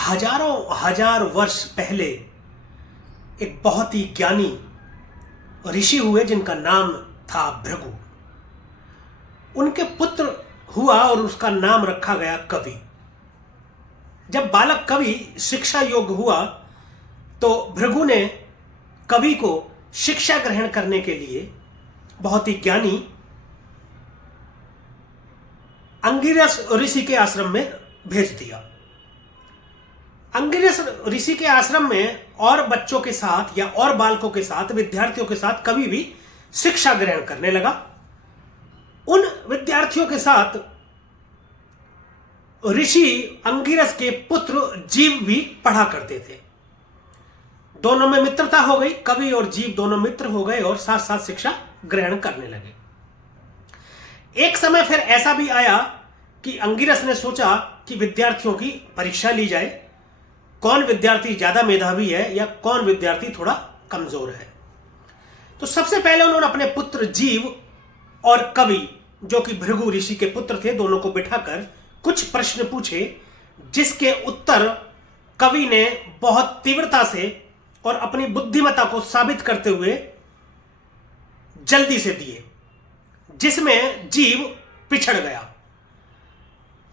हजारों हजार वर्ष पहले एक बहुत ही ज्ञानी ऋषि हुए जिनका नाम था भृगु। उनके पुत्र हुआ और उसका नाम रखा गया कवि। जब बालक कवि शिक्षा योग्य हुआ तो भृगु ने कवि को शिक्षा ग्रहण करने के लिए बहुत ही ज्ञानी अंगिरस ऋषि के आश्रम में भेज दिया। अंगिरस ऋषि के आश्रम में और बच्चों के साथ या और बालकों के साथ, विद्यार्थियों के साथ कवि भी शिक्षा ग्रहण करने लगा। उन विद्यार्थियों के साथ ऋषि अंगिरस के पुत्र जीव भी पढ़ा करते थे। दोनों में मित्रता हो गई, कवि और जीव दोनों मित्र हो गए और साथ साथ शिक्षा ग्रहण करने लगे। एक समय फिर ऐसा भी आया कि अंगिरस ने सोचा कि विद्यार्थियों की परीक्षा ली जाए, कौन विद्यार्थी ज्यादा मेधावी है या कौन विद्यार्थी थोड़ा कमजोर है। तो सबसे पहले उन्होंने अपने पुत्र जीव और कवि, जो कि भृगु ऋषि के पुत्र थे, दोनों को बिठाकर कुछ प्रश्न पूछे, जिसके उत्तर कवि ने बहुत तीव्रता से और अपनी बुद्धिमत्ता को साबित करते हुए जल्दी से दिए, जिसमें जीव पिछड़ गया।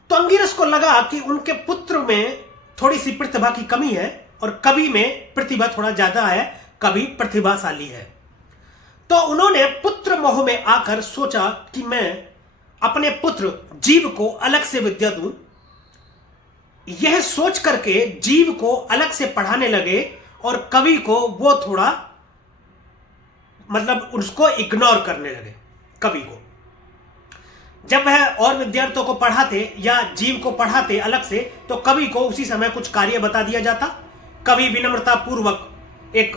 तो अंगिरस को लगा कि उनके पुत्र में थोड़ी सी प्रतिभा की कमी है और कवि में प्रतिभा थोड़ा ज्यादा है, कवि प्रतिभाशाली है। तो उन्होंने पुत्र मोह में आकर सोचा कि मैं अपने पुत्र जीव को अलग से विद्या दूं। यह सोच करके जीव को अलग से पढ़ाने लगे और कवि को वो थोड़ा उसको इग्नोर करने लगे। कवि को जब वह और विद्यार्थियों को पढ़ाते या जीव को पढ़ाते अलग से, तो कवि को उसी समय कुछ कार्य बता दिया जाता। कवि विनम्रता पूर्वक एक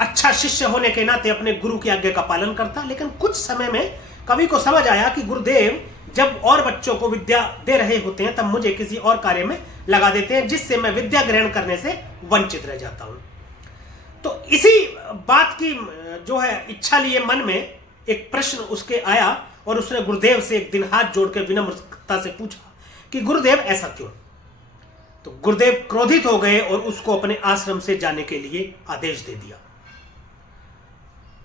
अच्छा शिष्य होने के नाते अपने गुरु की आज्ञा का पालन करता। लेकिन कुछ समय में कवि को समझ आया कि गुरुदेव जब और बच्चों को विद्या दे रहे होते हैं तब मुझे किसी और कार्य में लगा देते हैं, जिससे मैं विद्या ग्रहण करने से वंचित रह जाता हूं। तो इसी बात की जो है इच्छा लिए मन में एक प्रश्न उसके आया और उसने गुरुदेव से एक दिन हाथ जोड़कर विनम्रता से पूछा कि गुरुदेव ऐसा क्यों। तो गुरुदेव क्रोधित हो गए और उसको अपने आश्रम से जाने के लिए आदेश दे दिया।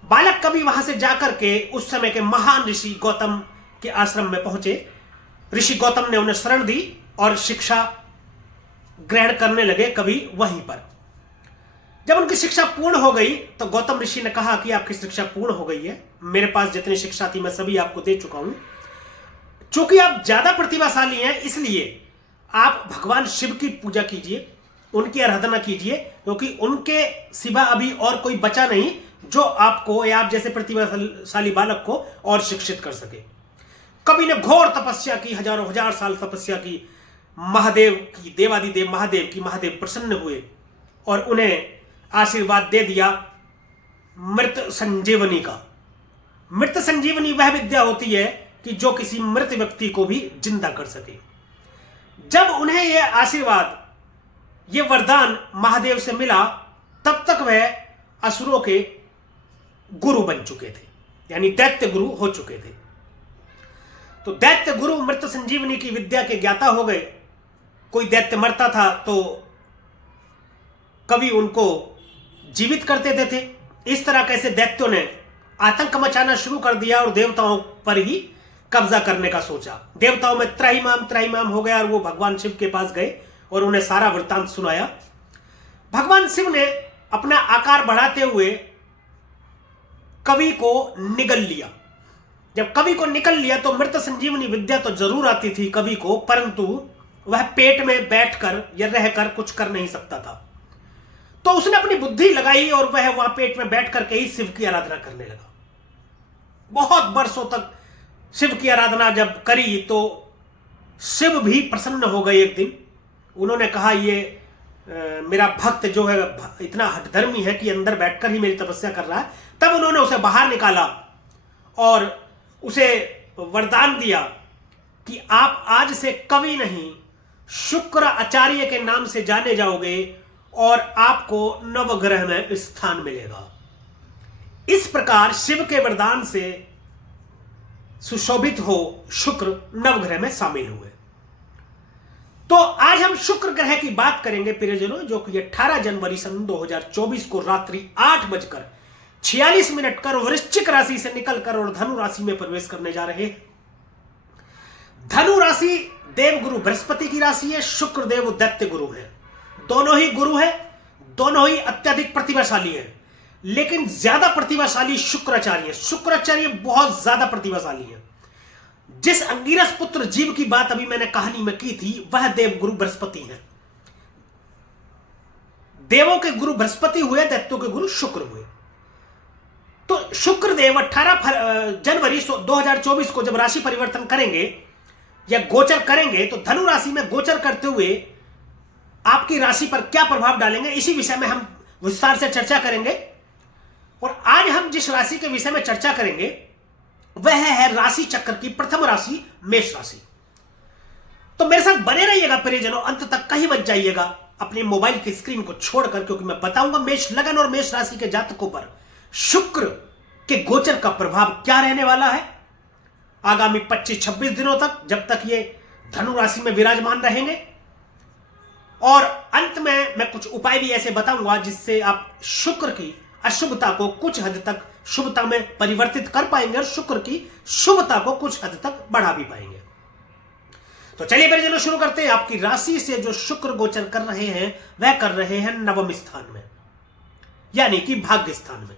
बालक कवि वहां से जाकर के उस समय के महान ऋषि गौतम के आश्रम में पहुंचे। ऋषि गौतम ने उन्हें शरण दी और शिक्षा ग्रहण करने लगे कवि वहीं पर। जब उनकी शिक्षा पूर्ण हो गई तो गौतम ऋषि ने कहा कि आपकी शिक्षा पूर्ण हो गई है, मेरे पास जितनी शिक्षा थी मैं सभी आपको दे चुका हूं। चूंकि आप ज्यादा प्रतिभाशाली हैं, इसलिए आप भगवान शिव की पूजा कीजिए, उनकी आराधना कीजिए, क्योंकि उनके सिवा अभी और कोई बचा नहीं जो आपको या आप जैसे प्रतिभाशाली बालक को और शिक्षित कर सके। कवि ने घोर तपस्या की, हजारों हजार साल तपस्या की, महादेव की, देवादिदेव महादेव की। महादेव प्रसन्न हुए और उन्हें आशीर्वाद दे दिया मृत संजीवनी का। मृत संजीवनी वह विद्या होती है कि जो किसी मृत व्यक्ति को भी जिंदा कर सके। जब उन्हें यह आशीर्वाद, यह वरदान महादेव से मिला, तब तक वह असुरों के गुरु बन चुके थे, यानी दैत्य गुरु हो चुके थे। तो दैत्य गुरु मृत संजीवनी की विद्या के ज्ञाता हो गए। कोई दैत्य मरता था तो कवि उनको जीवित कर देते थे। इस तरह कैसे दैत्यों ने आतंक मचाना शुरू कर दिया और देवताओं पर ही कब्जा करने का सोचा। देवताओं में त्राहिमाम हो गया और वो भगवान शिव के पास गए और उन्हें सारा वृत्तांत सुनाया। भगवान शिव ने अपना आकार बढ़ाते हुए कवि को निगल लिया। जब कवि को निकल लिया तो मृत संजीवनी विद्या तो जरूर आती थी कवि को, परंतु वह पेट में बैठकर या रहकर कुछ कर नहीं सकता था। तो उसने अपनी बुद्धि लगाई और वह वहां पेट में बैठ करके ही शिव की आराधना करने लगा। बहुत वर्षों तक शिव की आराधना जब करी तो शिव भी प्रसन्न हो गए। एक दिन उन्होंने कहा, ये मेरा भक्त जो है इतना हठधर्मी है कि अंदर बैठकर ही मेरी तपस्या कर रहा है। तब उन्होंने उसे बाहर निकाला और उसे वरदान दिया कि आप आज से कवि नहीं, शुक्र आचार्य के नाम से जाने जाओगे और आपको नवग्रह में स्थान मिलेगा। इस प्रकार शिव के वरदान से सुशोभित हो शुक्र नवग्रह में शामिल हुए। तो आज हम हम शुक्र ग्रह की बात करेंगे प्रियजनों, जो कि 18 जनवरी सन 2024 को रात्रि 8:46 कर वृश्चिक राशि से निकलकर और धनु राशि में प्रवेश करने जा रहे हैं। धनु राशि देवगुरु बृहस्पति की राशि है, शुक्र देव दैत्य गुरु है। दोनों ही गुरु है, दोनों ही अत्यधिक प्रतिभाशाली है, लेकिन ज्यादा प्रतिभाशाली शुक्राचार्य है। शुक्राचार्य बहुत ज्यादा प्रतिभाशाली है। जिस अंगिरस पुत्र जीव की बात अभी मैंने कहानी में की थी, वह देवगुरु बृहस्पति है। देवों के गुरु बृहस्पति हुए, दैत्यों के गुरु शुक्र हुए। तो शुक्र देव 18 जनवरी 2024 को जब राशि परिवर्तन करेंगे या गोचर करेंगे, तो धनु राशि में गोचर करते हुए आपकी राशि पर क्या प्रभाव डालेंगे, इसी विषय में हम विस्तार से चर्चा करेंगे। और आज हम जिस राशि के विषय में चर्चा करेंगे वह है राशि चक्र की प्रथम राशि मेष राशि। तो मेरे साथ बने रहिएगा प्रियजनों, अंत तक कहीं मत जाइएगा अपने मोबाइल की स्क्रीन को छोड़कर, क्योंकि मैं बताऊंगा मेष लगन और मेष राशि के जातकों पर शुक्र के गोचर का प्रभाव क्या रहने वाला है आगामी 25-26 दिनों तक, जब तक ये धनु राशि में विराजमान रहेंगे। और अंत में मैं कुछ उपाय भी ऐसे बताऊंगा जिससे आप शुक्र की अशुभता को कुछ हद तक शुभता में परिवर्तित कर पाएंगे और शुक्र की शुभता को कुछ हद तक बढ़ा भी पाएंगे। तो चलिए परिजनों शुरू करते हैं। आपकी राशि से जो शुक्र गोचर कर रहे हैं वह कर रहे हैं नवम स्थान में, यानी कि भाग्य स्थान में।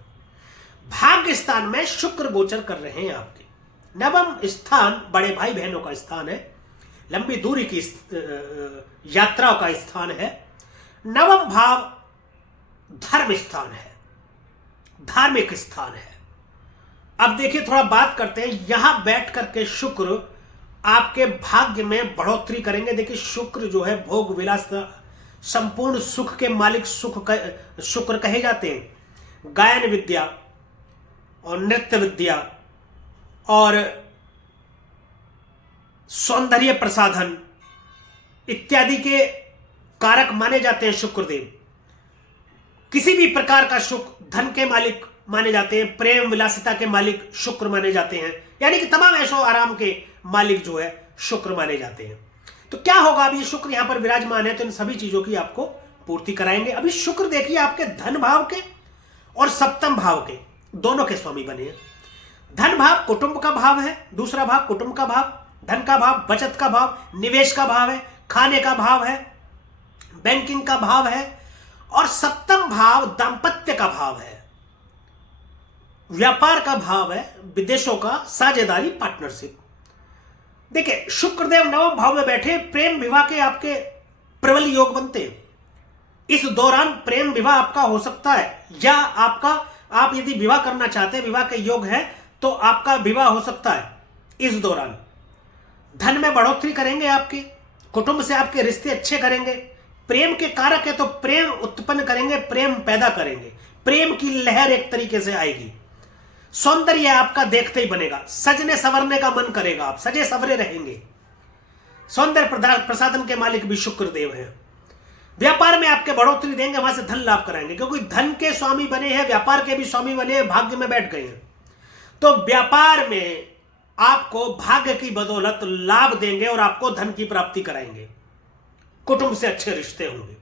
भाग्य स्थान में शुक्र गोचर कर रहे हैं आपके। नवम स्थान बड़े भाई बहनों का स्थान है, लंबी दूरी की यात्राओं का स्थान है। नवम भाव धर्म स्थान है, धार्मिक स्थान है। अब देखिए थोड़ा बात करते हैं, यहां बैठ करके शुक्र आपके भाग्य में बढ़ोतरी करेंगे। देखिए शुक्र जो है भोग विलास संपूर्ण सुख के मालिक शुक्र कहे जाते हैं। गायन विद्या और नृत्य विद्या और सौंदर्य प्रसाधन इत्यादि के कारक माने जाते हैं शुक्रदेव। किसी भी प्रकार का सुख, धन के मालिक माने जाते हैं, प्रेम विलासिता के मालिक शुक्र माने जाते हैं, यानी कि तमाम ऐशो आराम के मालिक जो है शुक्र माने जाते हैं। तो क्या होगा, अभी शुक्र यहां पर विराजमान है तो इन सभी चीजों की आपको पूर्ति कराएंगे। अभी शुक्र देखिए आपके धन भाव के और सप्तम भाव के दोनों के स्वामी बने हैं। धन भाव कुटुंब का भाव है, दूसरा भाव कुटुंब का भाव, धन का भाव, बचत का भाव, निवेश का भाव है, खाने का भाव है, बैंकिंग का भाव है, और सप्तम भाव दांपत्य का भाव है, व्यापार का भाव है, विदेशों का साझेदारी पार्टनरशिप। देखिए शुक्रदेव नवम भाव में बैठे, प्रेम विवाह के आपके प्रबल योग बनते हैं। इस दौरान प्रेम विवाह आपका हो सकता है, या आप यदि विवाह करना चाहते हैं, विवाह के योग है तो आपका विवाह हो सकता है इस दौरान। धन में बढ़ोतरी करेंगे आपके, कुटुंब से आपके रिश्ते अच्छे करेंगे, प्रेम के कारक है तो प्रेम उत्पन्न करेंगे, प्रेम पैदा करेंगे, प्रेम की लहर एक तरीके से आएगी। सौंदर्य आपका देखते ही बनेगा, सजने संवरने का मन करेगा, आप सजे सवरे रहेंगे। सौंदर्य प्रसाधन के मालिक भी शुक्रदेव हैं। व्यापार में आपके बढ़ोतरी देंगे, वहां से धन लाभ कराएंगे, क्योंकि धन के स्वामी बने हैं, व्यापार के भी स्वामी बने हैं, भाग्य में बैठ गए हैं। तो व्यापार में आपको भाग्य की बदौलत लाभ देंगे और आपको धन की प्राप्ति कराएंगे। कुटुंब से अच्छे रिश्ते होंगे।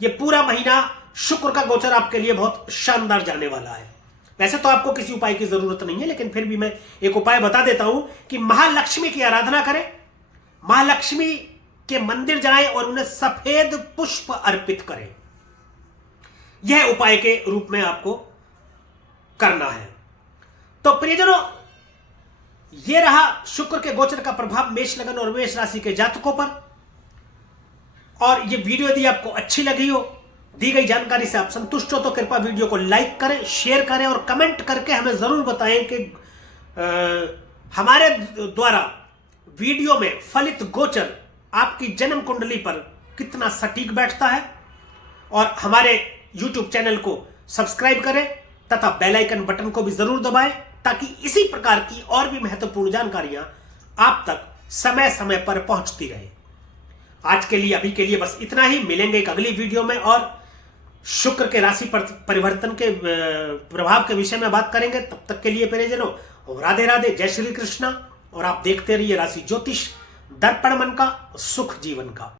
ये पूरा महीना शुक्र का गोचर आपके लिए बहुत शानदार जाने वाला है। वैसे तो आपको किसी उपाय की जरूरत नहीं है, लेकिन फिर भी मैं एक उपाय बता देता हूं कि महालक्ष्मी की आराधना करें, महालक्ष्मी के मंदिर जाएं और उन्हें सफेद पुष्प अर्पित करें। यह उपाय के रूप में आपको करना है। तो प्रियजनों, यह रहा शुक्र के गोचर का प्रभाव मेष लगन और मेष राशि के जातकों पर। और यह वीडियो यदि आपको अच्छी लगी हो, दी गई जानकारी से आप संतुष्ट हो, तो कृपया वीडियो को लाइक करें, शेयर करें और कमेंट करके हमें जरूर बताएं कि हमारे द्वारा वीडियो में फलित गोचर आपकी जन्म कुंडली पर कितना सटीक बैठता है। और हमारे YouTube चैनल को सब्सक्राइब करें तथा बेल आइकन बटन को भी जरूर दबाएं, ताकि इसी प्रकार की और भी महत्वपूर्ण जानकारियां आप तक समय समय पर पहुंचती रहे। आज के लिए, अभी के लिए बस इतना ही। मिलेंगे एक अगली वीडियो में और शुक्र के राशि परिवर्तन के प्रभाव के विषय में बात करेंगे। तब तक के लिए प्रियजनों राधे राधे, जय श्री कृष्णा। और आप देखते रहिए राशि ज्योतिष, दर्पण मन का, सुख जीवन का।